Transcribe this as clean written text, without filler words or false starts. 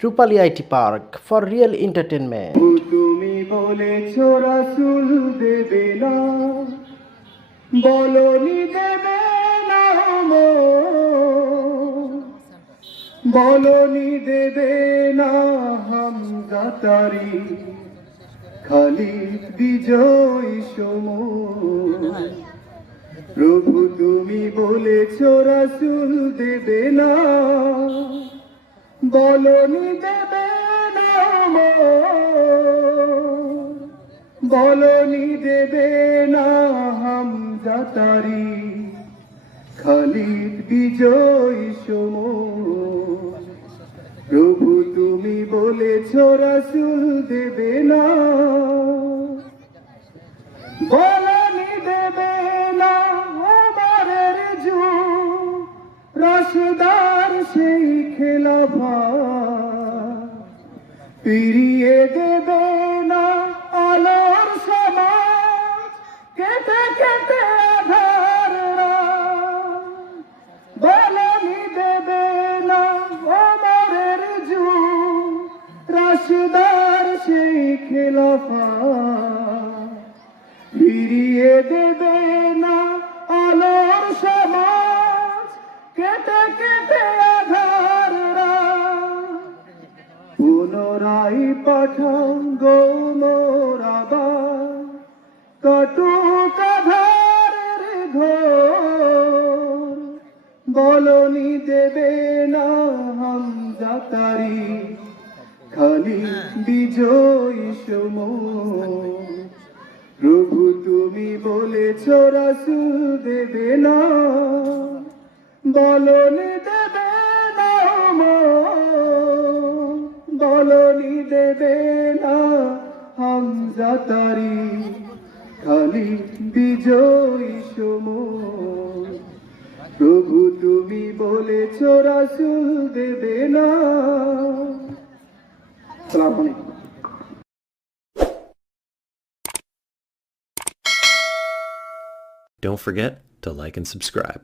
Rupali IT park for real entertainment. তুমি বলেছো রাসূল দেবে না, বলনি দেবে না, বলনি দেবে না হামজা তারি, খালিদ বিজয় সমর। প্রভু তুমি বলেছো রাসূল দেবে না, বলনি দেবে না, বলনি দেবে না হামজা তারি, খালিদ বিজয় সমর। প্রভু তুমি বলেছো রাসূল দেবে না, বলনি দেবে না ওমরের যুগ, রাশিদার সেই খেলাফা, ফিরিয়ে দেবে না আলোর সমাজ, কেটে কেটে আধার রাত। বলনি দেবে না ওমরের যুগ, রাশিদার সেই খেলাফা, ফিরিয়ে দেবে না আলোর সমাজ, কেটে কেটে আধার রাত। পুনরায় পাঠাও গো মোর আবার, কটুক আধারের ঘোর। বলনি দেবে না হামজা তারি, খালিদ বিজয় সমর। প্রভু তুমি বলেছো রাসূল দেবে না, বলনি দেবে না, বলনি দেবে না হামজা তারি, খালিদ বিজয় সমর। প্রভু তুমি বলেছো রাসূল দেবে না। আসসালামু আলাইকুম। Don't forget to like and subscribe.